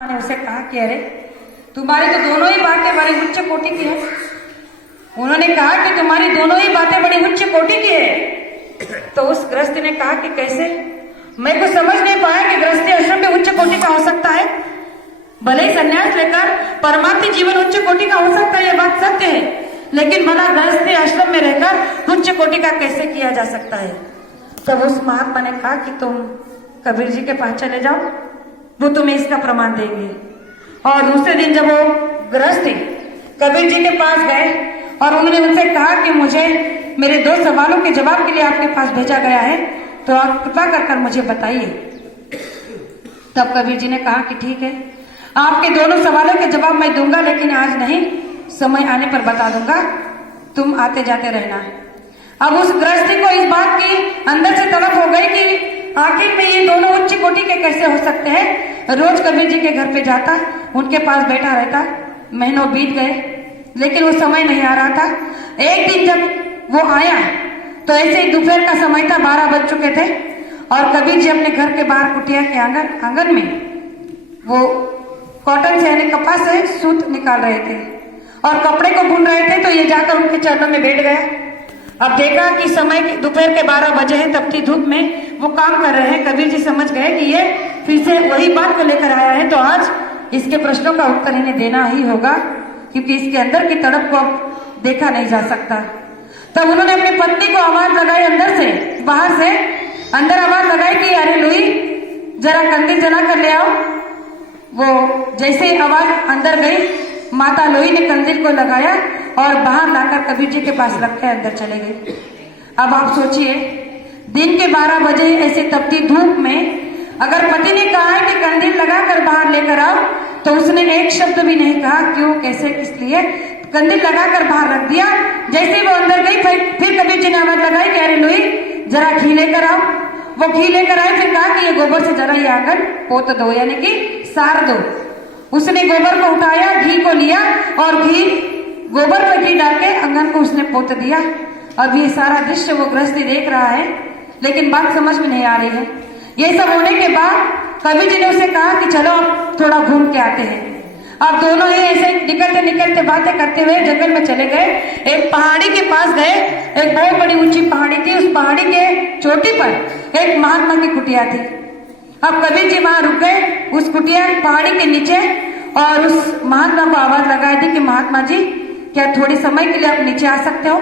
ने उसे कहा कि अरे तुम्हारी तो दोनों ही बातें बड़ी उच्च कोटि की है। उन्होंने कहा कि तुम्हारी दोनों ही बातें बड़ी उच्च कोटि की है। तो उस गृहस्थी ने कहा कि कैसे? मैं कुछ समझ नहीं पाया कि गृहस्थी आश्रम में उच्च कोटि का हो सकता है। भले ही संन्यास लेकर परमार्थी जीवन उच्च कोटि का हो सकता है, यह बात सत्य है, लेकिन भला गृहस्थी आश्रम में रहकर उच्च कोटि का कैसे किया जा सकता है? तब उस महात्मा ने कहा कि तुम कबीर जी के पास चले जाओ, वो तुम्हें इसका प्रमाण देंगे। और दूसरे दिन जब वो गृहस्थी कबीर जी के पास गए और उन्होंने उनसे कहा कि मुझे मेरे 2 सवालों के जवाब के लिए आपके पास भेजा गया है, तो आप कृपा कर मुझे बताइए। तब कबीर जी ने कहा कि ठीक है, आपके दोनों सवालों के जवाब मैं दूंगा, लेकिन आज नहीं, समय आने पर बता दूंगा, तुम आते जाते रहना। अब उस गृहस्थी को इस बात की अंदर से तड़प हो गई कि आखिर में ये दोनों उच्च कोटि के कैसे हो सकते हैं। रोज कबीर जी के घर पे जाता, उनके पास बैठा रहता। महीनों बीत गए, लेकिन वो समय नहीं आ रहा था। एक दिन जब वो आया तो ऐसे ही दोपहर का समय था, 12 बज चुके थे, और कबीर जी अपने घर के बाहर कुटिया के आंगन में वो कॉटन से यानी कपास से सूत निकाल रहे थे और कपड़े को बुन रहे थे। तो ये जाकर उनके चरणों में बैठ गया। अब देखा कि समय दोपहर के 12 बजे हैं, तपती धूप में वो काम कर रहे हैं। कबीर जी समझ गए कि ये फिर से वही बात को लेकर आया है, तो आज इसके प्रश्नों का उत्तर इन्हें देना ही होगा, क्योंकि इसके अंदर की तड़प को अब देखा नहीं जा सकता। तब उन्होंने अपनी पत्नी को आवाज लगाई, अंदर से बाहर से अंदर आवाज लगाई कि अरे लुई, जरा कंदील जला कर ले आओ। वो जैसे ही आवाज अंदर गई, माता लोई ने कंदील को लगाया और बाहर लाकर कबीर जी के पास रख के अंदर चले गए। अब आप सोचिए, दिन के 12 बजे ऐसे तपती धूप में अगर पति ने कहा है कि कंदील लगाकर बाहर लेकर आओ, तो उसने एक शब्द भी नहीं कहा, क्यों, कैसे, किस लिए। कंदील लगाकर बाहर रख दिया। जैसे ही वो अंदर गई, फिर कबीर जी ने आवाज लगाई कि अरे लोई, जरा घी लेकर आओ। वो घी लेकर आए, फिर कहा कि ये गोबर से जरा ये आंगन पोत दो, यानी कि सार दो। उसने गोबर को उठाया, घी को लिया और गोबर पर घी डाल के आंगन को उसने पोत दिया। अब ये सारा दृश्य वो गृहस्थी देख रहा है, लेकिन बात समझ में नहीं आ रही है। ये सब होने के बाद कबीर जी ने उसे कहा कि चलो अब थोड़ा घूम के आते हैं। अब दोनों ही ऐसे निकलते निकलते बातें करते हुए जंगल में चले गए। एक पहाड़ी के पास गए, एक बहुत बड़ी ऊंची पहाड़ी थी। उस पहाड़ी के चोटी पर एक महात्मा की कुटिया थी। अब कबीर जी वहां रुक गए उस कुटिया पहाड़ी के नीचे, और उस महात्मा को आवाज लगाई थी कि महात्मा जी, क्या थोड़ी समय के लिए आप नीचे आ सकते हो?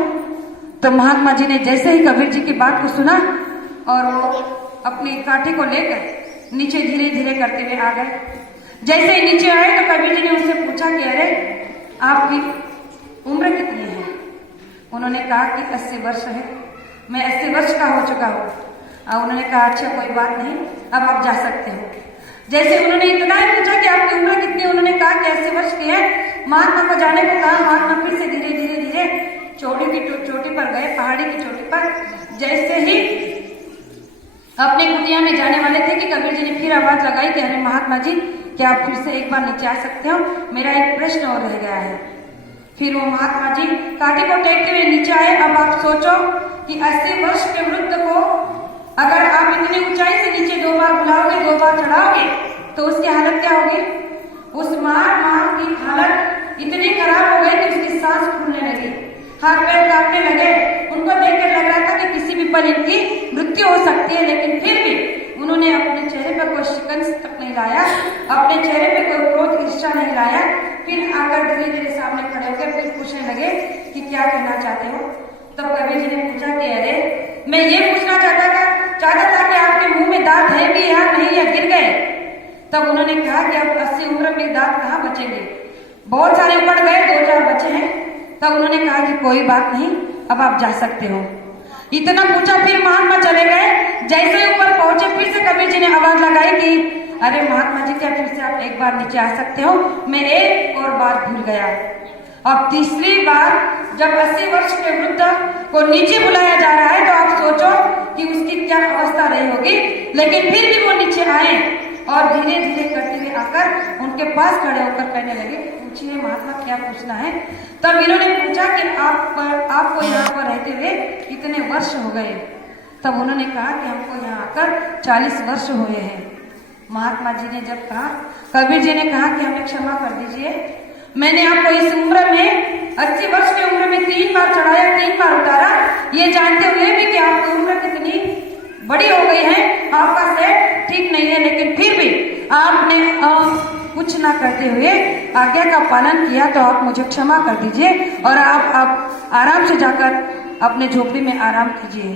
तो महात्मा जी ने जैसे ही कबीर जी की बात को सुना और वो अपनी काठी को लेकर नीचे धीरे धीरे करते हुए आ गए। जैसे ही नीचे आए तो कबीर जी ने उनसे पूछा कि अरे आपकी उम्र कितनी है? उन्होंने कहा कि 80 वर्ष है, मैं 80 वर्ष का हो चुका हूँ। उन्होंने कहा अच्छा कोई बात नहीं, अब आप जा सकते हो। जैसे उन्होंने इतना ही पूछा कि आपकी उम्र कितनी है, उन्होंने कहा कि 80 वर्ष की है। महात्मा को जाने को कहा। महात्मा फिर से धीरे धीरे धीरे चोटी पर गए, पहाड़ी की चोटी पर। जैसे ही अपने कुटिया में जाने वाले थे कि कबीर जी ने फिर आवाज लगाई कि अरे महात्मा जी, क्या आप फिर से एक बार नीचे आ सकते हो? मेरा एक प्रश्न और रह गया है। फिर वो महात्मा जी काठी को टेकते हुए नीचे आए। अब आप सोचो कि 80 वर्ष के वृद्ध को अगर आप इतनी ऊंचाई से नीचे 2 बार बुलाओगे, 2 बार चढ़ाओगे, तो उसकी हालत क्या होगी? उस मां की हालत इतनी खराब हो गई कि उसकी सांस फूलने लगी, हाथ पैर कांपने लगे। उनको देखकर लग रहा था कि किसी भी पल इनकी मृत्यु हो सकती है, लेकिन फिर भी उन्होंने अपने चेहरे पर कोई शिकंज तक नहीं लाया, अपने चेहरे पे कोई क्रोध ईर्ष्या नहीं लाया। फिर आकर धीरे धीरे सामने खड़े होकर फिर पूछने लगे कि क्या कहना चाहते हो? तब कबीर जी ने पूछा कि अरे मैं ये पूछना चाहता था कि आपके मुंह में दांत है भी या नहीं, या गिर गए? तब उन्होंने कहा कि अब 80 उम्र में दांत कहाँ बचेंगे, बहुत सारे उखड़ गए, 2-4 बचे हैं। तब उन्होंने कहा कि कोई बात नहीं, अब आप जा सकते हो। इतना पूछा, फिर महात्मा चले गए। जैसे ही ऊपर पहुंचे, फिर से कबीर जी ने आवाज लगाई कि अरे महात्मा जी, क्या फिर से आप एक बार नीचे आ सकते हो? मैं एक और बात भूल गया। अब तीसरी बार जब 80 वर्ष के वृद्ध को नीचे बुलाया जा रहा है, तो आप सोचो कि उसकी क्या अवस्था रही होगी। लेकिन फिर भी वो नीचे आए और धीरे धीरे करते हुए आकर उनके पास खड़े होकर कहने लगे, पूछिए महात्मा, क्या पूछना है? तब इन्होंने पूछा कि आपको यहाँ पर रहते हुए कितने वर्ष हो गए? तब उन्होंने कहा कि हमको यहाँ आकर 40 वर्ष हुए हैं। महात्मा जी ने जब कहा, कबीर जी ने कहा कि हमें क्षमा कर दीजिए, मैंने आपको इस उम्र में 80 वर्ष की उम्र में 3 बार चढ़ाया, 3 बार उतारा, ये जानते हुए भी कि आपकी उम्र कितनी बड़ी हो गई है, आपका सेहत ठीक नहीं है, लेकिन फिर भी आपने कुछ ना करते हुए आज्ञा का पालन किया, तो आप मुझे क्षमा कर दीजिए और आप आराम से जाकर अपने झोपड़ी में आराम कीजिए।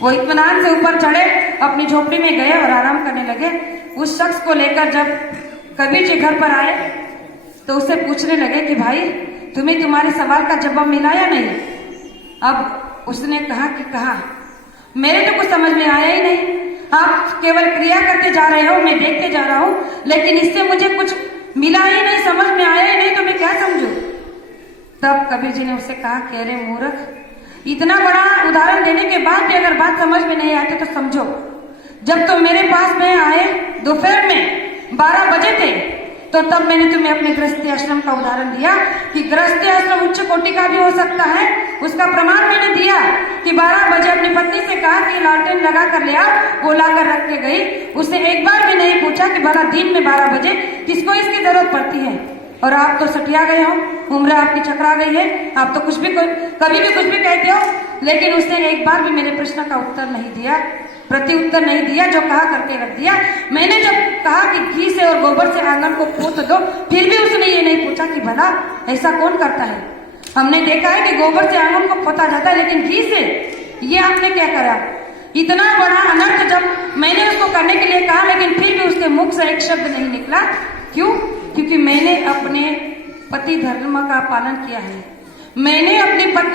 वो इत्मीनान से ऊपर चढ़े, अपनी झोपड़ी में गए और आराम करने लगे। उस शख्स को लेकर जब कबीर जी घर पर आए तो उससे पूछने लगे कि भाई तुम्हें तुम्हारे सवाल का जवाब मिला या नहीं? अब उसने कहा कि कहा, मेरे तो कुछ समझ में आया ही नहीं, आप केवल क्रिया करते जा रहे हो, मैं देखते जा रहा हूं, लेकिन इससे मुझे कुछ मिला ही नहीं, समझ में आया ही नहीं, तो मैं क्या समझू? तब कबीर जी ने उससे कहा कि अरे मूर्ख, इतना बड़ा उदाहरण देने के बाद भी अगर बात समझ में नहीं आती तो समझो, जब तुम मेरे पास में आए दोपहर में 12 बजे थे, तो तब मैंने तुम्हें अपने गृहस्थी आश्रम का उदाहरण दिया कि गृहस्थी आश्रम उच्च कोटि का भी हो सकता है। उसका प्रमाण मैंने दिया कि 12 बजे अपनी पत्नी से कहा कि लालटेन लगा कर ले आओ, वो लाकर रख के गई। उसने एक बार भी नहीं पूछा कि भला दिन में 12 बजे किसको इसकी जरूरत पड़ती है। और आप तो सटिया गए हो, उम्र आपकी चकरा गई है, आप तो कुछ भी कभी भी कुछ भी कहते हो, लेकिन उसने एक बार भी मेरे प्रश्न का उत्तर नहीं दिया, प्रति उत्तर नहीं दिया, जो कहा करके रख दिया। मैंने जब कहा कि घी से और गोबर से आंगन को पोत दो, फिर भी उसने ये नहीं पूछा कि भला ऐसा कौन करता है। हमने देखा है कि गोबर से आंगन को पोता जाता है, लेकिन घी से ये आपने क्या करा? इतना बड़ा अनर्थ जब मैंने उसको करने के लिए कहा, लेकिन फिर भी उसके मुख से एक शब्द नहीं निकला। क्यों? क्योंकि मैंने अपने पति धर्म का पालन किया है, मैंने अपनी पत्नी